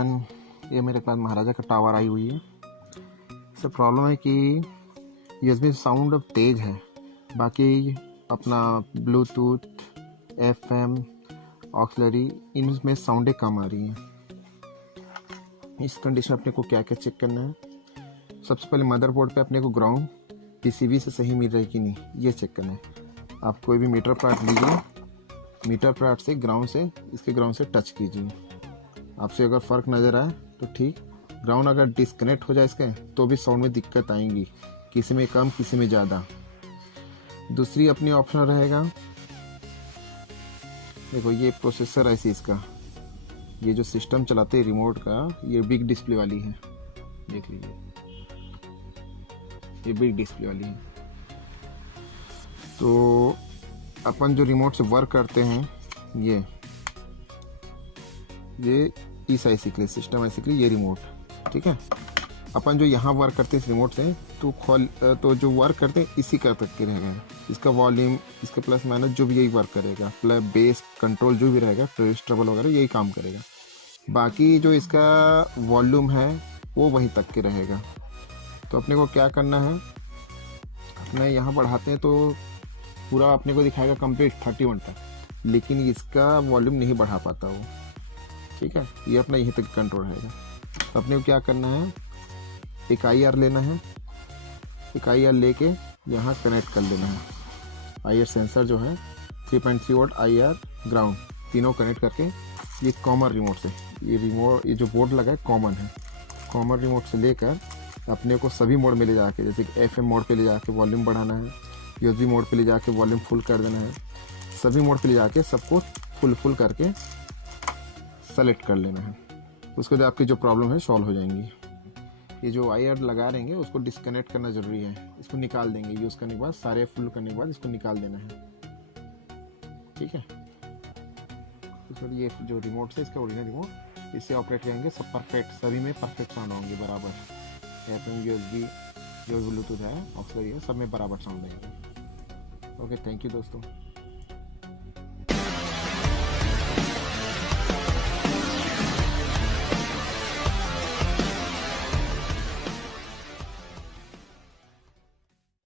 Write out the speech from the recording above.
Everyone, ये मेरे पास महाराजा का टावर आई हुई है। इससे प्रॉब्लम है कि यूएसबी साउंड अब तेज़ है, बाकी अपना ब्लूटूथ, एफएम, ऑक्सिलरी इनमें साउंडें कम आ रही हैं। इस कंडीशन में अपने को क्या क्या चेक करना है? सबसे पहले मदरबोर्ड पे अपने को ग्राउंड पीसीबी से सही मिल रही है कि नहीं, ये चेक करना है। आप कोई भी मीटर पार्ट लीजिए, मीटर पार्ट से ग्राउंड से इसके ग्राउंड से टच कीजिए। आपसे अगर फ़र्क नज़र आए तो ठीक, ग्राउंड अगर डिस्कनेक्ट हो जाए इसके तो भी साउंड में दिक्कत आएंगी, किसी में कम किसी में ज़्यादा। दूसरी अपनी ऑप्शन रहेगा, देखो ये प्रोसेसर ऐसे इसका, ये जो सिस्टम चलाते हैं रिमोट का, ये बिग डिस्प्ले वाली है, देख लीजिए ये बिग डिस्प्ले वाली है। तो अपन जो रिमोट से वर्क करते हैं, ये इस आईसी के लिए, सिस्टम आईसी के लिए ये रिमोट, ठीक है। अपन जो यहाँ वर्क करते हैं इस रिमोट से, तो जो वर्क करते हैं इसी का तक के रहेगा। इसका वॉल्यूम, इसका प्लस माइनस जो भी यही वर्क करेगा, प्लस बेस कंट्रोल जो भी रहेगा, ट्रेस ट्रबल वगैरह यही काम करेगा। बाकी जो इसका वॉल्यूम है वो वहीं तक के रहेगा। तो अपने को क्या करना है, अपने यहाँ बढ़ाते हैं तो पूरा अपने को दिखाएगा कंप्लीट 31 तक, लेकिन इसका वॉल्यूम नहीं बढ़ा पाता वो, ठीक है। ये अपना यहीं तक कंट्रोल रहेगा। तो अपने को क्या करना है, एक IR लेना है, एक IR लेके यहाँ कनेक्ट कर लेना है। IR सेंसर जो है 3.3 वोल्ट IR ग्राउंड तीनों कनेक्ट करके, ये कॉमन रिमोट से, ये जो बोर्ड लगा है कॉमन है, कॉमन रिमोट से लेकर अपने को सभी मोड में ले जाके, जैसे कि FM मोड पे ले जाके वॉल्यूम बढ़ाना है, USB मोड पे ले जाके वॉल्यूम फुल कर देना है, सभी मोड पे ले जाके सबको फुल करके सेलेक्ट कर लेना है। उसके बाद आपकी जो प्रॉब्लम है सॉल्व हो जाएंगी। ये जो IR लगा रहेंगे उसको डिस्कनेक्ट करना ज़रूरी है, इसको निकाल देंगे यूज़ करने के बाद, सारे फुल करने के बाद इसको निकाल देना है, ठीक है। उसके बाद ये जो रिमोट से, इसका ओरिजिनल रिमोट, इससे ऑपरेट करेंगे, सब परफेक्ट, सभी में परफेक्ट साउंड होंगे बराबर। FM, USB जो ब्लूटूथ है, ऑक्सिलरी है, सब में बराबर साउंड आएंगे। ओके, थैंक यू दोस्तों।